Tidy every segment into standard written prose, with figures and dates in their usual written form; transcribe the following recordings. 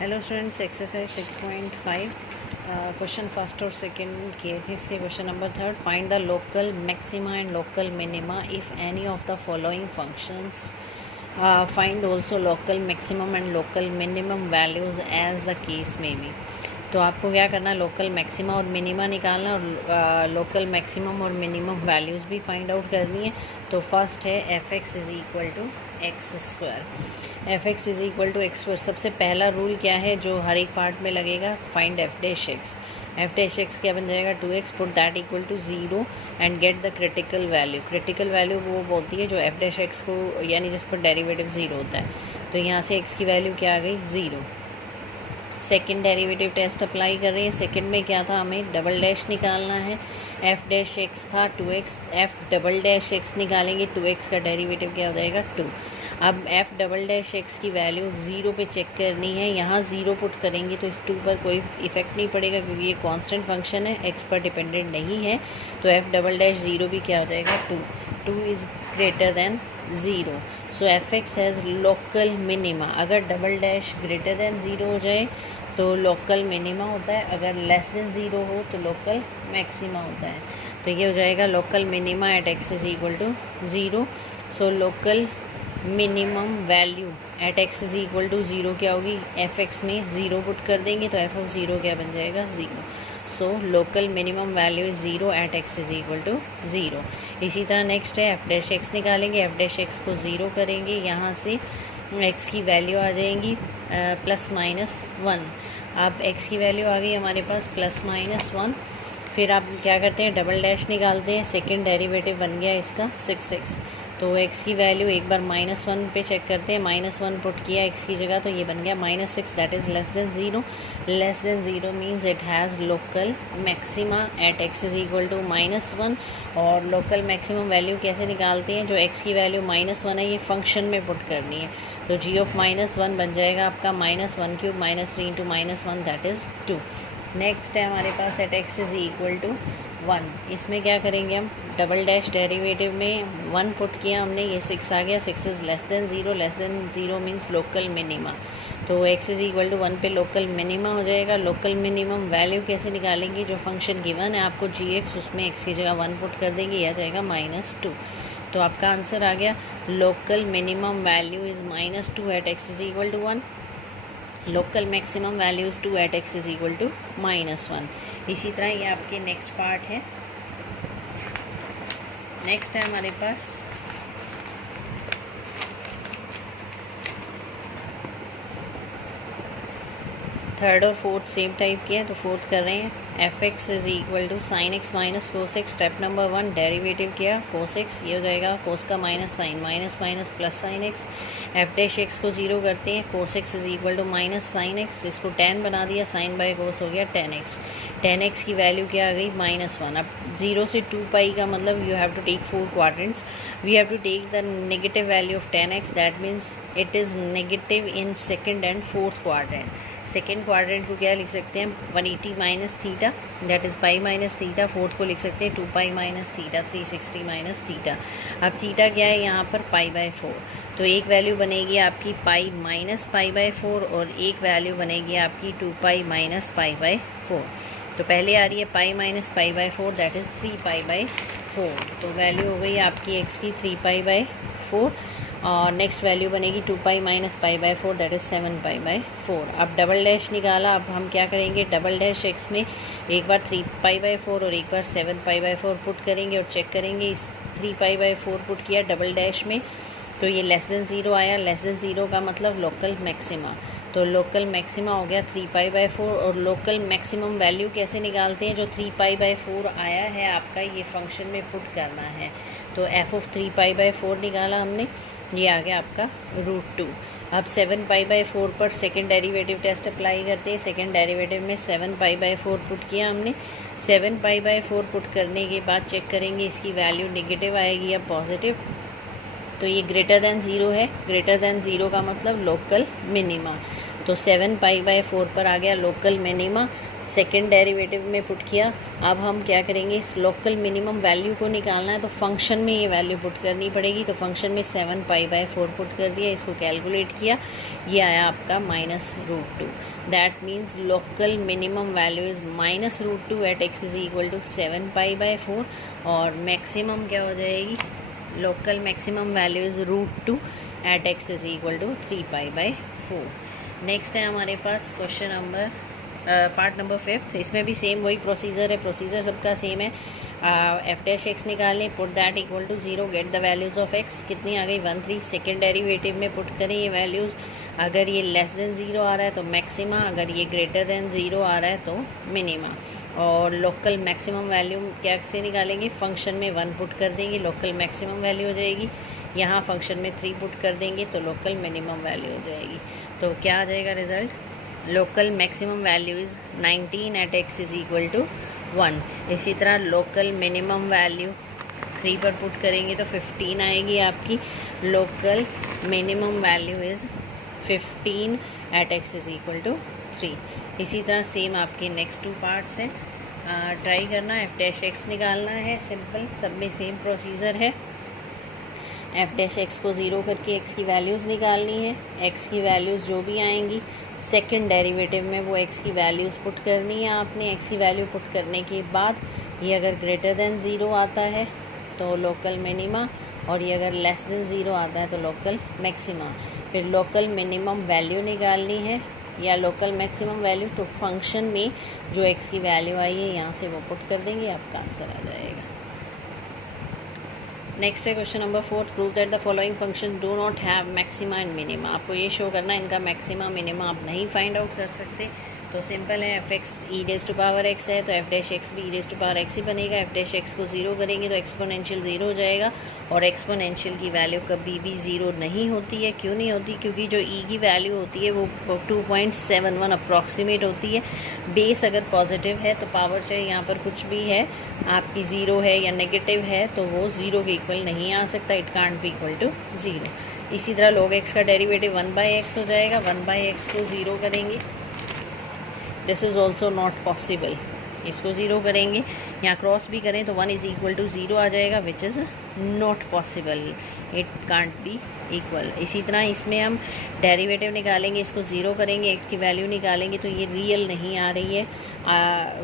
Hello students, exercise 6.5 question first और second किए थे। इसके question number third, find the local maxima and local minima if any of the following functions find also local maximum and local minimum values as the case may be. तो आपको क्या करना है, local maxima और minima निकालना और local maximum और minimum values भी फाइंड आउट करनी है। तो फर्स्ट है F X is equal to X square. F X is equal to X square. सबसे पहला रूल क्या है जो हर एक पार्ट में लगेगा, find F dash X. F dash X क्या बन जाएगा, 2x, put that equal to 0 and get the critical value. Critical value वो बोलती है जो एफ डैश एक्स को, यानी जिस पर डेरिवेटिव 0 होता है। तो यहाँ से x की वैल्यू क्या आ गई, 0। सेकेंड डेरिवेटिव टेस्ट अप्लाई कर रहे हैं। सेकेंड में क्या था, हमें डबल डैश निकालना है। एफ डैश एक्स था 2x, F double dash X निकालेंगे, 2x का डेरिवेटिव क्या हो जाएगा, 2। अब एफ डबल डैश एक्स की वैल्यू 0 पे चेक करनी है। यहाँ 0 पुट करेंगे तो इस 2 पर कोई इफेक्ट नहीं पड़ेगा क्योंकि ये कांस्टेंट फंक्शन है, x पर डिपेंडेंट नहीं है। तो एफ डबल डैश 0 भी क्या हो जाएगा, 2 is greater than 0। So F x has local minima. अगर डबल डैश ग्रेटर दैन 0 हो जाए तो लोकल मिनिमा होता है, अगर लेस देन 0 हो तो लोकल मैक्सिमा होता है। तो ये हो जाएगा local minima at x is equal to 0। So local minimum value at x is equal to 0 क्या होगी, एफ एक्स में 0 पुट कर देंगे तो एफ ऑफ 0 क्या बन जाएगा, 0। So local minimum value is 0 at x is equal to 0। इसी तरह नेक्स्ट है एफ डैश एक्स निकालेंगे। एफ डैश एक्स को 0 करेंगे, यहाँ से एक्स की वैल्यू आ जाएंगी +-1। अब एक्स की वैल्यू आ गई हमारे पास +-1। फिर आप क्या करते हैं, डबल डैश निकालते हैं। सेकंड डेरिवेटिव बन गया इसका 6x। तो x की वैल्यू एक बार -1 पे चेक करते हैं, -1 पुट किया x की जगह तो ये बन गया -6, that is less than 0। Less than 0 means it has local maxima at x is equal to -1। और लोकल मैक्सिमम वैल्यू कैसे निकालते हैं, जो x की वैल्यू -1 है ये फंक्शन में पुट करनी है। तो g ऑफ -1 बन जाएगा आपका -1 cube -3 into -1 that is 2। Next है हमारे पास at x is equal to 1। इसमें क्या करेंगे हम, डबल डैश डेरिवेटिव में 1 पुट किया हमने, ये 6 आ गया। 6 is less than 0, less than 0 means local minima. तो x इज़ इक्वल टू 1 पे लोकल मिनिमा हो जाएगा। लोकल मिनिमम वैल्यू कैसे निकालेंगे, जो फंक्शन गिवन है आपको gx, उसमें x की जगह 1 पुट कर देंगे, यह जाएगा -2। तो आपका आंसर आ गया, local minimum value is -2 at x is equal to 1। Local maximum values 2 at x is equal to -1। इसी तरह ये आपके नेक्स्ट पार्ट है। नेक्स्ट है हमारे पास थर्ड और फोर्थ सेम टाइप के हैं, तो फोर्थ कर रहे हैं। F X is equal to sine X minus cos X. Step number 1, derivative किया कोस एक्स, ये हो जाएगा कोस का minus sine, minus minus plus sine X. F dash X को 0 करते हैं, cos X is equal to minus sine X, इसको tan बना दिया, साइन बाय कोस हो गया tan एक्स। tan एक्स की वैल्यू क्या आ गई, -1। अब 0 से 2 पाई का मतलब you have to take 4 quadrants. We have to take the negative value of tan X, that means it is negative in second and fourth quadrant. Second quadrant को क्या लिख सकते हैं, 180 minus theta, that is pi minus theta. Fourth को लिख सकते हैं 2 pi minus theta, 360 minus theta. अब थीटा क्या है यहाँ पर, π/4। तो एक वैल्यू बनेगी आपकी पाई माइनस π/4 और एक वैल्यू बनेगी आपकी 2 पाई माइनस π/4। तो पहले आ रही है पाई माइनस π/4, दैट इज़ 3 π/4। तो वैल्यू हो गई आपकी x की 3 π/4 और नेक्स्ट वैल्यू बनेगी 2 पाई माइनस π/4, दैट इज़ 7 π/4। अब डबल डैश निकाला, अब हम क्या करेंगे, डबल डैश एक्स में एक बार 3 π/4 और एक बार 7 π/4 पुट करेंगे और चेक करेंगे। इस 3 π/4 पुट किया डबल डैश में तो ये लेस देन 0 आया। लेस देन 0 का मतलब लोकल मैक्सिमा। तो लोकल मैक्सिमा हो गया 3 π/4। और लोकल मैक्सिमम वैल्यू कैसे निकालते हैं, जो 3 π/4 आया है आपका, ये फंक्शन में पुट करना है। तो f ऑफ 3 π/4 निकाला हमने, ये आ गया आपका √2। अब 7 π/4 पर सेकेंड डेरिवेटिव टेस्ट अप्लाई करते हैं। सेकेंड डेरिवेटिव में 7 π/4 पुट किया हमने। 7 π/4 पुट करने के बाद चेक करेंगे इसकी वैल्यू नेगेटिव आएगी या पॉजिटिव। तो ये ग्रेटर दैन 0 है, ग्रेटर दैन 0 का मतलब लोकल मिनिमा। तो 7 π/4 पर आ गया लोकल मिनिमा। सेकेंड डेरिवेटिव में पुट किया। अब हम क्या करेंगे, इस लोकल मिनिमम वैल्यू को निकालना है तो फंक्शन में ये वैल्यू पुट करनी पड़ेगी। तो फंक्शन में 7π/4 पुट कर दिया, इसको कैलकुलेट किया, ये आया आपका -√2। That means local minimum value is -√2 at x is equal to 7π/4 और मैक्सिमम क्या हो जाएगी, local maximum value is √2 at x is equal to 3π/4। Next है हमारे पास क्वेश्चन नंबर पार्ट नंबर 5। इसमें भी सेम वही प्रोसीजर है, प्रोसीजर सबका सेम है। f' निकालें, put that equal to 0, get the values of x। कितनी आ गई 1 3। सेकेंड डेरिवेटिव में पुट करें ये वैल्यूज़। अगर ये लेस देन 0 आ रहा है तो मैक्सिमा, अगर ये ग्रेटर देन 0 आ रहा है तो मिनिमा। और लोकल मैक्सिमम वैल्यू कैसे निकालेंगे, फंक्शन में 1 पुट कर देंगे, लोकल मैक्सिमम वैल्यू हो जाएगी। यहाँ फंक्शन में 3 पुट कर देंगे तो लोकल मिनिमम वैल्यू हो जाएगी। तो क्या आ जाएगा result, local maximum value is 19 at x is equal to 1। इसी तरह लोकल मिनिमम वैल्यू 3 पर पुट करेंगे तो 15 आएगी आपकी। Local minimum value is 15 at x is equal to 3। इसी तरह सेम आपके नेक्स्ट 2 पार्ट्स हैं, ट्राई करना। f' निकालना है, सिंपल, सब में सेम प्रोसीजर है। f' को 0 करके x की वैल्यूज़ निकालनी है। x की वैल्यूज़ जो भी आएंगी सेकंड डेरिवेटिव में वो x की वैल्यूज़ पुट करनी है आपने। x की वैल्यू पुट करने के बाद ये अगर ग्रेटर देन 0 आता है तो लोकल मिनिमा, और ये अगर लेस देन 0 आता है तो लोकल मैक्सिमा। फिर लोकल मिनिमम वैल्यू निकालनी है या लोकल मैक्सिमम वैल्यू, तो फंक्शन में जो x की वैल्यू आई है यहाँ से वो पुट कर देंगे, आपका आंसर आ जाएगा। नेक्स्ट है question number 4, prove that the following function do not have maxima and minima. आपको ये शो करना है इनका मैक्सिमा मिनिमा आप नहीं फाइंड आउट कर सकते। तो सिंपल है, f(x) e⁻x है तो f'(x) भी e⁻x ही बनेगा। f'(x) को 0 करेंगे तो एक्सपोनेंशियल 0 हो जाएगा, और एक्सपोनेंशियल की वैल्यू कभी भी 0 नहीं होती है। क्यों नहीं होती, क्योंकि जो e की वैल्यू होती है वो 2.71 अप्रॉक्सीमेट होती है। बेस अगर पॉजिटिव है तो पावर चाहे यहाँ पर कुछ भी है आपकी 0 है या नेगेटिव है तो वो 0 के इक्वल नहीं आ सकता, it can't be equal to 0। इसी तरह log x का डेरिवेटिव 1/x हो जाएगा, 1/x को 0 करेंगे, this is also not possible. इसको 0 करेंगे, यहाँ क्रॉस भी करें तो 1 इज़ इक्वल टू 0 आ जाएगा, which is not possible, it can't be equal. इसी तरह इसमें हम डेरिवेटिव निकालेंगे, इसको 0 करेंगे, x की वैल्यू निकालेंगे तो ये रियल नहीं आ रही है,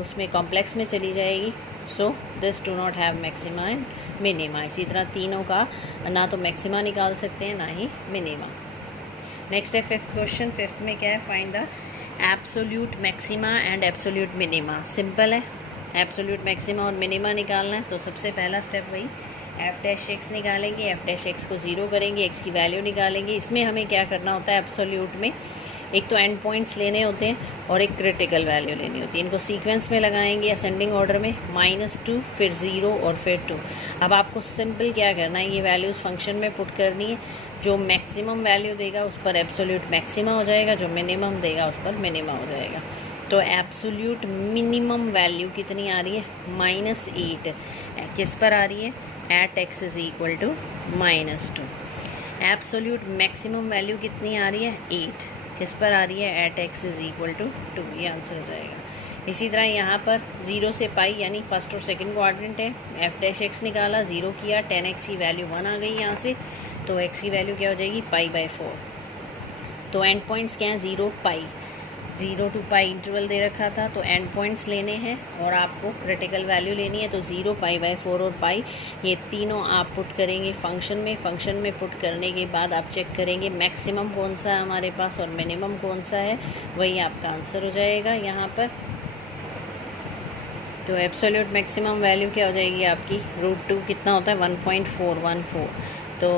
उसमें कॉम्प्लेक्स में चली जाएगी। So this do not have maxima and minima. इसी तरह तीनों का ना तो मैक्सिमा निकाल सकते हैं ना ही मिनिमा। नेक्स्ट है 5th क्वेश्चन। 5th में क्या है, find the absolute maxima and absolute minima. Simple है, एब्सोल्यूट मैक्सिमा और मिनिमा निकालना है। तो सबसे पहला स्टेप वही f'(x) निकालेंगे, f'(x) को 0 करेंगे, x की वैल्यू निकालेंगे। इसमें हमें क्या करना होता है, एब्सोल्यूट में एक तो एंड पॉइंट्स लेने होते हैं और एक क्रिटिकल वैल्यू लेनी होती है। इनको सीक्वेंस में लगाएंगे असेंडिंग ऑर्डर में, -2 फिर 0 और फिर 2। अब आपको सिंपल क्या करना है, ये वैल्यूज़ फंक्शन में पुट करनी है। जो मैक्सिमम वैल्यू देगा उस पर एब्सोल्यूट मैक्सिमा हो जाएगा, जो मिनिमम देगा उस पर मिनिमा हो जाएगा। तो एब्सोल्यूट मिनिमम वैल्यू कितनी आ रही है, -8। किस पर आ रही है, at x is equal to -2। Absolute maximum value कितनी आ रही है, 8। किस पर आ रही है, at x is equal to 2। ये आंसर हो जाएगा। इसी तरह यहाँ पर 0 से पाई यानी फर्स्ट और सेकंड क्वाड्रेंट है, f'(x) निकाला, 0 किया, 10x की वैल्यू 1 आ गई यहाँ से, तो x की वैल्यू क्या हो जाएगी, π/4। तो एंड पॉइंट्स क्या हैं, 0 पाई, 0 to पाई इंटरवल दे रखा था, तो एंड पॉइंट्स लेने हैं और आपको क्रिटिकल वैल्यू लेनी है। तो 0, π/4 और पाई, ये तीनों आप पुट करेंगे फंक्शन में। फंक्शन में पुट करने के बाद आप चेक करेंगे मैक्सिमम कौन सा है हमारे पास और मिनिमम कौन सा है, वही आपका आंसर हो जाएगा यहाँ पर। तो एब्सोल्यूट मैक्सिमम वैल्यू क्या हो जाएगी आपकी, √2 कितना होता है, 1.414। तो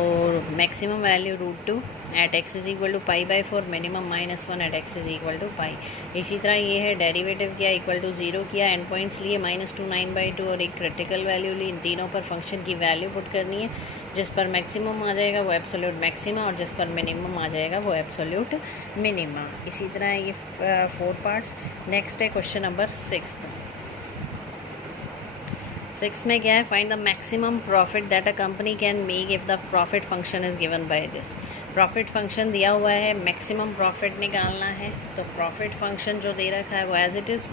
maximum value √2 at x is equal to π/4, minimum -1 at x is equal to pi. इसी तरह ये है डेरिवेटिव किया, इक्वल टू 0 किया, एंड पॉइंट्स लिए -2, 9/2 और एक क्रिटिकल वैल्यू ली। इन तीनों पर फंक्शन की वैल्यू पुट करनी है, जिस पर मैक्सिमम आ जाएगा वो एब्सोल्यूट मैक्सिमा और जिस पर मिनिमम आ जाएगा वो एब्सोल्यूट मिनिमा। इसी तरह ये 4 पार्ट्स। नेक्स्ट है क्वेश्चन नंबर 6। 6 में क्या है, find the maximum profit that a company can make if the profit function is given by this. Profit function दिया हुआ है, मैक्सिमम प्रॉफिट निकालना है। तो प्रॉफिट फंक्शन जो दे रखा है वो as it is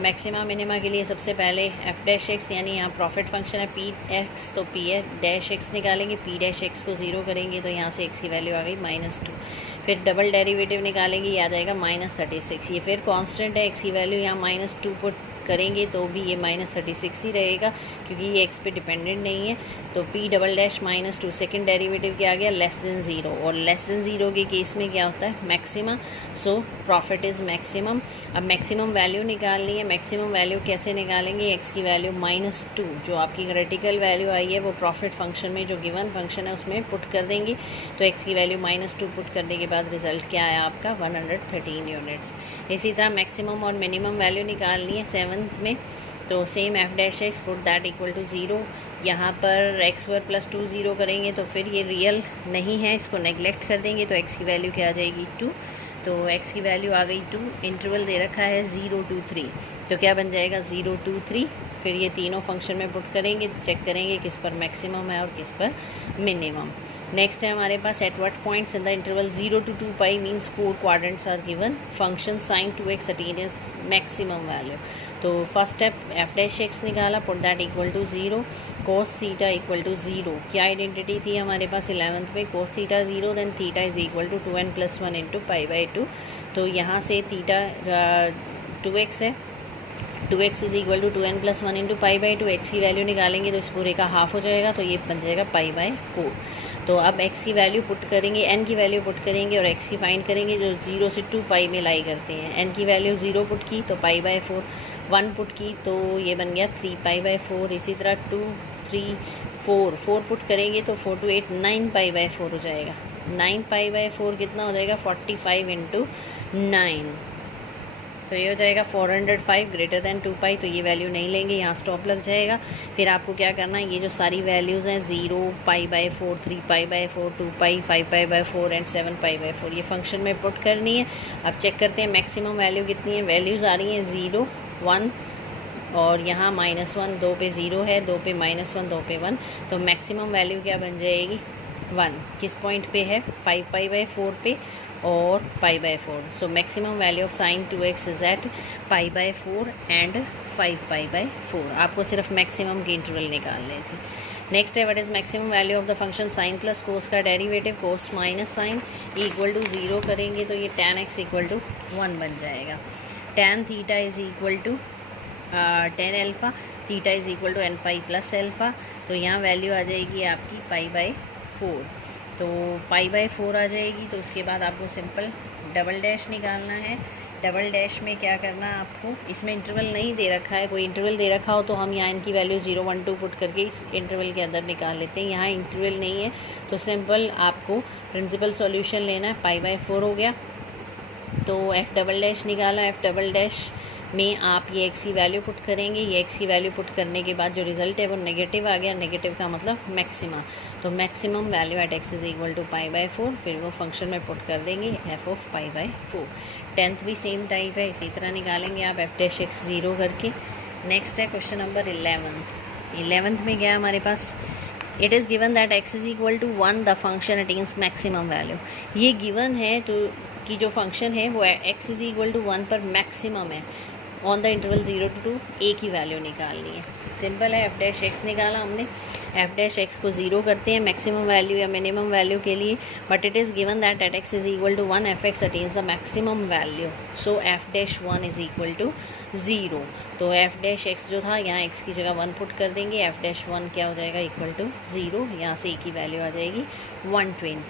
maxima minima के लिए सबसे पहले एफ डैश एक्स, यानी यहाँ प्रॉफिट फंक्शन है पी एक्स, तो पी डैश एक्स निकालेंगे, पी डैश एक्स को ज़ीरो करेंगे तो यहाँ से एक्स की वैल्यू आ गई -2। फिर डबल डेरिवेटिव निकालेंगे, याद आएगा -36। ये फिर कांस्टेंट है, एक्स की वैल्यू यहाँ -2 पुट करेंगे तो भी ये -36 ही रहेगा क्योंकि ये एक्स पे डिपेंडेंट नहीं है। तो P double dash -2 second derivative क्या आ गया, <0, और <0 के केस में क्या होता है, maxima. So profit is maximum. अब मैक्सिमम वैल्यू निकालनी है। मैक्सिमम वैल्यू कैसे निकालेंगे, एक्स की वैल्यू -2 जो आपकी क्रिटिकल वैल्यू आई है वो प्रॉफिट फंक्शन में जो गिवन फंक्शन है उसमें पुट कर देंगे। तो एक्स की वैल्यू -2 पुट करने के बाद रिजल्ट क्या आया आपका, 113 यूनिट्स। इसी तरह मैक्सिमम और मिनिमम वैल्यू निकालनी है 7th में। तो same F dash X put that equal to 0। यहाँ पर x² + 2 0 करेंगे तो फिर ये रियल नहीं है, इसको नेगलेक्ट कर देंगे तो x की वैल्यू क्या आ जाएगी, 2। तो x की वैल्यू आ गई 2। इंटरवल दे रखा है 0 to 3, तो क्या बन जाएगा 0 to 3। फिर ये तीनों फंक्शन में पुट करेंगे, चेक करेंगे किस पर मैक्सिमम है और किस पर मिनिमम। नेक्स्ट है हमारे पास at what points in the interval 0 to 2π means 4 quadrants are given, function sin 2x attains maximum value. तो first step F dash X निकाला, put that equal to 0, cos theta equal to 0। क्या identity थी हमारे पास 11th में, cos theta 0 then theta is equal to 2n + 1 into π/2। तो यहाँ से थीटा 2x है, 2x is equal to 2n + 1 into π/2। X की वैल्यू निकालेंगे तो इस पूरे का हाफ हो जाएगा, तो ये बन जाएगा π/4। तो अब x की वैल्यू पुट करेंगे, n की वैल्यू पुट करेंगे और x की फाइंड करेंगे जो 0 से 2π में लाई करते हैं। n की वैल्यू 0 पुट की तो π/4, 1 पुट की तो ये बन गया 3π/4। इसी तरह 2, 3, 4 पुट करेंगे तो 4 to 8 9π/4 हो जाएगा। 9π/4 कितना हो जाएगा, 45 इंटू 9। तो ये हो जाएगा 405 ग्रेटर दैन 2π। तो ये वैल्यू नहीं लेंगे, यहाँ स्टॉप लग जाएगा। फिर आपको क्या करना है, ये जो सारी वैल्यूज़ हैं 0, π/4, 3π/4, 2π, 5π/4 एंड 7π/4 ये फंक्शन में पुट करनी है। अब चेक करते हैं मैक्सिमम वैल्यू कितनी है। वैल्यूज़ आ रही हैं 0, 1 और यहाँ -1, 2 पे 0 है, 2 पे -1, 2 पे 1। तो मैक्सिमम वैल्यू क्या बन जाएगी, 1। किस पॉइंट पे है, 5π/4 पे और π/4। So maximum value of sin 2x is at π/4 and 5π/4। आपको सिर्फ मैक्सिमम की इंटरवल निकालने थे। नेक्स्ट है what is maximum value of the function sin + cos का derivative, cos - sin equal to 0 करेंगे तो ये tan x इक्वल टू 1 बन जाएगा। tan theta is equal to tan alpha, theta is equal to nπ + alpha. तो यहाँ value आ जाएगी आपकी π/4। तो π/4 आ जाएगी। तो उसके बाद आपको सिंपल डबल डैश निकालना है। डबल डैश में क्या करना है आपको, इसमें इंटरवल नहीं दे रखा है, कोई इंटरवल दे रखा हो तो हम यहाँ इनकी वैल्यू 0, 1, 2 पुट करके इस इंटरवल के अंदर निकाल लेते हैं। यहाँ इंटरवल नहीं है तो सिंपल आपको प्रिंसिपल सॉल्यूशन लेना है। π/4 हो गया तो एफ डबल डैश निकाला, एफ डबल डैश में आप ये एक्स की वैल्यू पुट करेंगे। ये एक्स की वैल्यू पुट करने के बाद जो रिजल्ट है वो नेगेटिव आ गया, नेगेटिव का मतलब मैक्सिमा। तो maximum value at X is equal to π/4, फिर वो फंक्शन में पुट कर देंगे एफ ऑफ π/4। 10th भी सेम टाइप है, इसी तरह निकालेंगे आप एफ डैश एक्स 0 करके। नेक्स्ट है क्वेश्चन नंबर 11th में गया हमारे पास, it is given that X is equal to 1 the function attains maximum value. ये गिवन है तो कि जो फंक्शन है वो एक्स इज इक्वल टू 1 पर मैक्सिमम है ऑन द इंटरवल 0 to 2। ए की वैल्यू निकालनी है। सिंपल है, एफ डैश एक्स निकाला हमने, एफ डैश एक्स को 0 करते हैं मैक्सिमम वैल्यू या मिनिमम वैल्यू के लिए। But it is given that at X is equal to 1 F X attains the maximum value. So F dash 1 is equal to 0। तो F dash x जो था यहाँ एक्स की जगह 1 पुट कर देंगे, एफ डैश 1 क्या हो जाएगा, इक्वल टू 0। यहाँ से ए की वैल्यू आ जाएगी 120।